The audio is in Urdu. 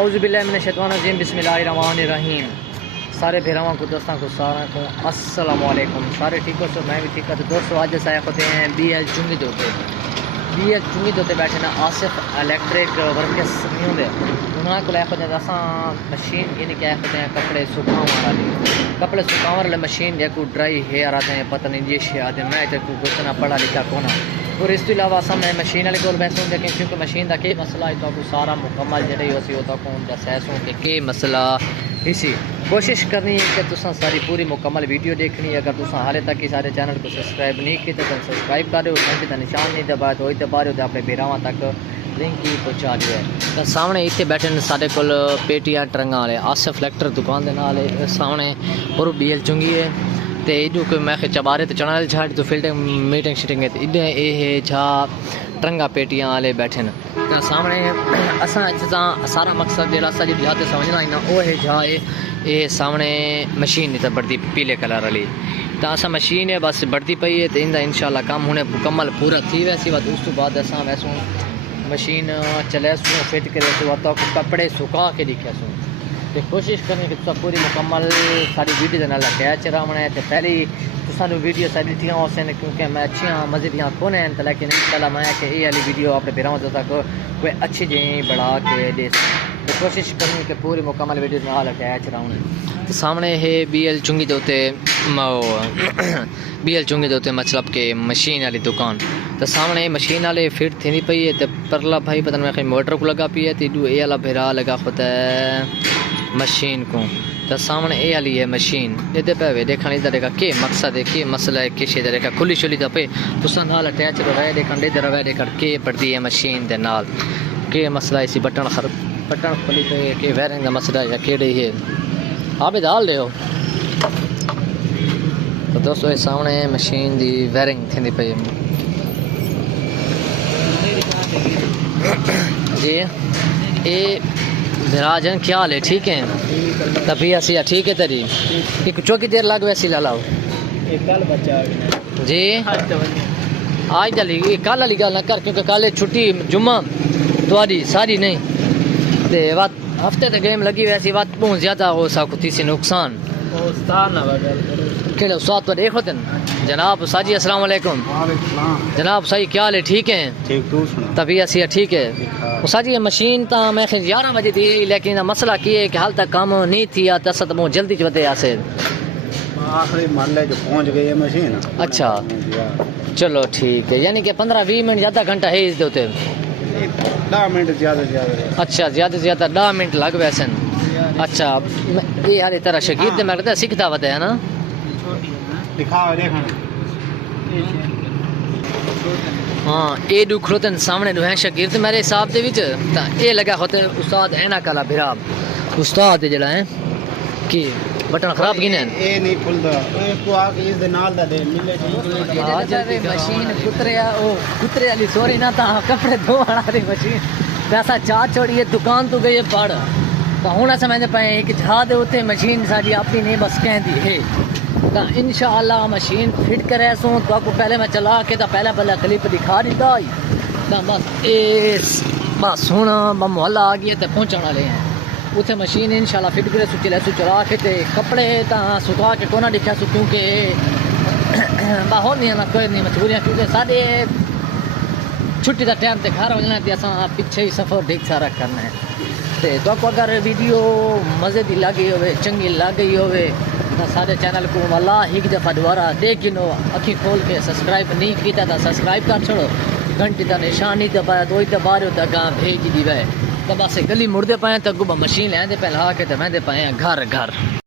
اعوذ باللہ من الشیطان الرجیم بسم اللہ الرحمن الرحیم. سارے بھیراواں کو دوستاں کو سارا کو السلام علیکم. سارے ٹھیک ہو سو میں بھی ٹھیک ہوں. تو دوستو آج سے ہوتے ہیں بی ایل چنگی دوتے بیٹھے نا آصف الیکٹرک ورکرس نہیں ہوندے انہاں کو لے ہوتے ہیں اساں مشین یعنی کہ ہوتے ہیں کپڑے سکھاؤں والی مشین جے کو ڈرائی ہیئر آتے ہیں پتہ نہیں یہ شے آتے ہیں میں تے کو اتنا پڑھا لکھا کونا. اور اس کے علاوہ اساں میں مشین والے کول بیٹھوں لیکن کیونکہ مشین دا کی مسئلہ ہے تو سارا مکمل جڑی ہوسی ہوتا کو دسوں کہ مسئلہ اسی کوشش کرنی ہے کہ تساں ساری پوری مکمل ویڈیو دیکھنی ہے. اگر تساں حالے تک سارے چینل کو سبسکرائب نہیں کیتے تو سبسکرائب کرو, گھنٹی کا نشان نہیں دبایا تو دبا رہے ہو اپنے بیراواں تک لنک ہی پہنچا دیا ہے. تو سامنے اتنے بیٹھے سارے کول پیٹیاں ٹرنگاں والے آصف الیکٹر دکان دے نال سامنے اور بی ایل چنگی ہے تے ایڈو کوئی میں چبارے تو چنا جھاڑ تو فیلڈنگ میٹنگ شیٹنگ ہے ادھر یہ جھا ٹرنگا پیٹیاں والے بیٹھے تو سامنے اساں سارا مقصد جڑا سا جہاں تے سمجھنا ہے نا وہ ہے جھا یہ سامنے مشین نہیں بڑھتی پیلے کلر والی تو اساں مشین ہے بس بڑھتی پئی ہے تو ان انشاءاللہ کام ہونے مکمل پورا تھی ویسی بات. اس تو بعد اساں ویسوں مشین چلے سوں فٹ کرے سو تو کپڑے سکھا کے دکھے سوں تو کوشش کریں کہ تساں پوری مکمل ساری ویڈیو نال اٹیچ رہنا ہے. تو پہلی تساں ویڈیو ساری ڈیٹیاں ہوسن کیونکہ میں اچھیاں مزے دیاں کون ہیں لیکن انشاءاللہ میں کہ یہ والی ویڈیو اپنے پیراں تک کوئی اچھی جی بڑھا کے دے تو کوشش کریں کہ پوری مکمل ویڈیو نال اٹیچ رہنا ہے. تو سامنے ہے بی ایل چنگی دوتے مطلب کہ مشین والی دکان تو سامنے مشین والے فٹ تھی پئی ہے تو پرلا بھائی پتہ نہیں موٹر کو لگا پی ہے تو اے والا بھیرا لگا ہوتا ہے مشین کو. تو سامنے اے والی ہے مشین ادھر پہ دیکھنے ادھر کا کہ مقصد ہے کہ مسئلہ ہے کس ادھر کا کھلی شلی تو پہ تساں نال اٹیچ رہے دیکھن ادھر رہے دیکھ کے پڑتی ہے مشین دے نال کہ مسئلہ اسی بٹن کھلی پہ کہ وائرنگ کا مسئلہ یا کیڑی ہے آپ ڈال لے ہو. تو دوستو یہ سامنے مشین دی وائرنگ تھی پئی جی یہ راجن کیا حال ہے ٹھیک ہے تبھی اسی ٹھیک ہے تری ایک چوکی دیر لگ ویسی لا لاؤ جی آج دلی کل والی گل نہ کر کیونکہ کل چھٹی جمعہ تاری ساری نہیں تے وقت ہفتے تے گیم لگی ویسی وقت بہت زیادہ ہو سکتی سی نقصان کہڑے استاد تو دیکھو تن جناب ساجی السلام علیکم جناب صحیح کیا حال ہے ٹھیک ہے تبھی اسی ٹھیک ہے ساجی مشین تا میں 11 بجے تھی لیکن مسئلہ کی ہے کہ حال تک کام نہیں تھی تس تو جلدی چودے آسے آخری محلے جو پہنچ گئی ہے مشین. اچھا چلو ٹھیک ہے یعنی کہ 15-20 منٹ آدھا گھنٹہ ہے اس دے 10 منٹ زیادہ اچھا زیادہ سے زیادہ 10 منٹ لگ ویسن. اچھا یہ ہر طرح شگید میں کہتا سیکھتا ہوتا ہے نا دکھاؤ دیکھنا ہاں یہ دو کھلوتن سامنے دو ہیں شگرد میرے حساب دے وچ تا یہ لگا ہوتے استاد اینا کالا بھرا استاد جڑا ہے کہ بٹن خراب کینے اے نہیں کھلدا اے کو آ کے اس دے نال دا دے ملے جی مشین کتریا او کترے والی سوری نہ تا کپڑے دھوਣ والی مشین پیسہ چا چھوڑیے دکان تو گئی پڑ تو ہن سمجھ پئے کہ جھا دے اوتے مشین ساڈی اپنی نہیں بس کہندی ہے تو انشاءاللہ مشین فٹ کرے سوں تو کو پہلے میں چلا کے تو پہلے کلپ دکھا دیتا تو بس ہوں محلہ آ گیا تو پہنچنے والے ہیں اتنے مشین انشاءاللہ فٹ کرے سو چلے سو چلا کے تے کپڑے تو سکھا کے کونا دکھا سو کیونکہ باہر نہیں ہے کوئی نہیں مجبوریاں کیونکہ سارے چھٹی کا ٹائم تے گھر ہو جانا تے اساں پیچھے ہی سفر ڈھیک سارا کرنا ہے. تو اگر ویڈیو مزے دی لگی ہوئے چنگی لگ گئی ہوئے سارے چینل کو اللہ ایک دفعہ دوبارہ دیکھنو اکھی کھول کے سبسکرائب نہیں کیتا تو سبسکرائب کر چھوڑو گھنٹی کا نشان نہیں دبایا تو دبا رہے ہو تو اگاں بھیج دی وے تو بس گلی مڑتے پائیں تو گوبا مشین لیندے پہ لا کے تو وہدے پائیں گھر